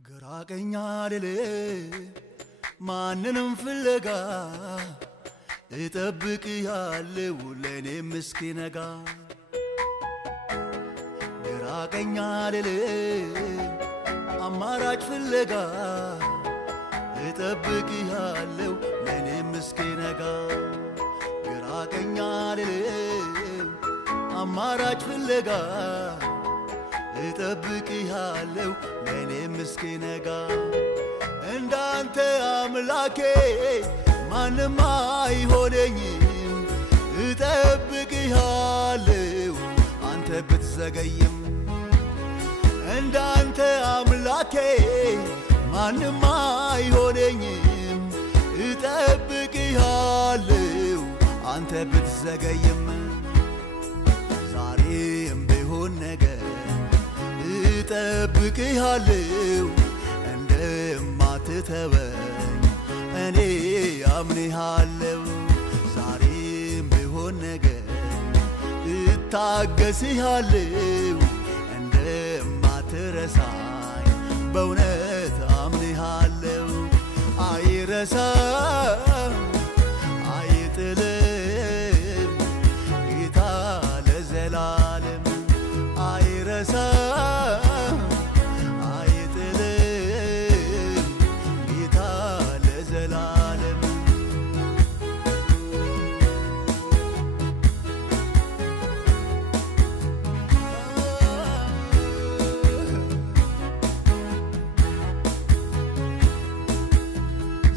ግራ ቀኝ አልልም ማንንም ፍለጋ እጠብቅሃለሁ ለኔም እስኪነጋ። ግራ ቀኝ አልልም አማራጭ ፍለጋ እጠብቅሃለሁ ለኔም እስኪነጋ። ግራ ቀኝ አልልም አማራጭ ፍለጋ እጠብቅሃለሁ ለኔም እስኪነጋ። እንዳንተ አምላኬ ማንም አይሆነኝም። እጠብቅሃለሁ አንተ ብትዘገይም። እንዳንተ አምላኬ ማንም አይሆነኝም። እጠብቅሃለሁ አንተ ብትዘገይም። ዛሬም ቢሆን ነገር እጠብቅሃለሁ እንደማትተወኝ እኔ አምንሃለሁ። ዛሬም ቢሆን ነገር እታገስሃለሁ እንደማትረሳኝ በእውነት አምንሃለሁ። አይረሳም አይጥልም ጌታ ለዘላለም። አይረሳም አይጥልም ጌታ ለዘላለም።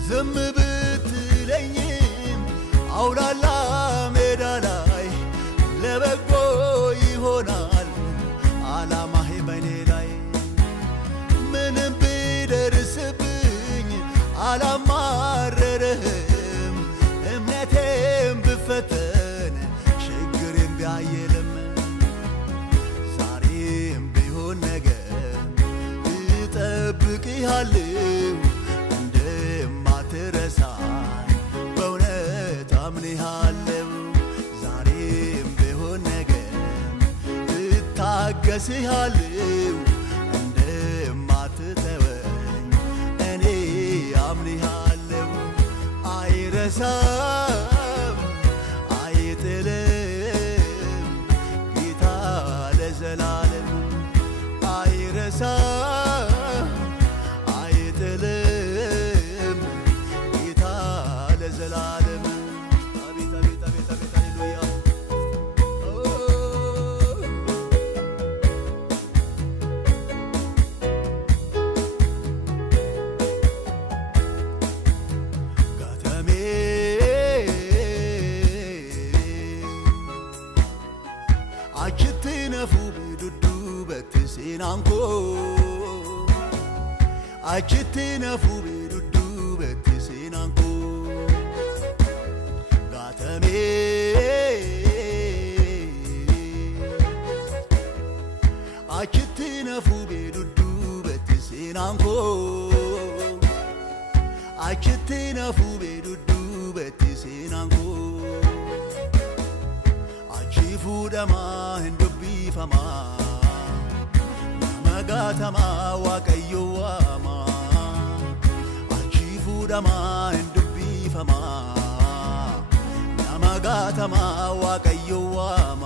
ዝም ብትለኝም አውላላ ሜዳ ላይ ለበጎ ይሆናል ዓላማህ በኔ ላይ። ምንም ቢደርስብኝ አላማረርህም። እምነቴም ብፈተን ችግሬም ቢያየልም። ዛሬም ቢሆን ነገር እጠብቅሃለሁ እንደማትረሳኝ በእውነት አምንሃለሁ። ዛሬም ቢሆን ነገር እታገስሃለሁ እንደማትተወኝ እኔ አምንሃለሁ። አይረሳም አይጥልም ጌታ ለዘላለም። አይረሳም አይጥልም ጌታ ለዘላለም። አቤት አቤት አቤት አቤት ሃሌሉያ። ጋተሜ አችትነፉ ቢዱዱ በትሴናንኮ አችትነፉ ቢዱዱ በትሴናንኮ ጋተሜ አችትነፉ ቢዱዱ በትሴናንኮ አችትነፉ ቢዱዱ በትሴናንኮ አቺፉ ደማ ህንዱቢፈማ መጋተማ ዋቀዮዋማ አቺፉ ደማ ህንዱቢፈማ ነመጋተማ ዋቀዮዋማ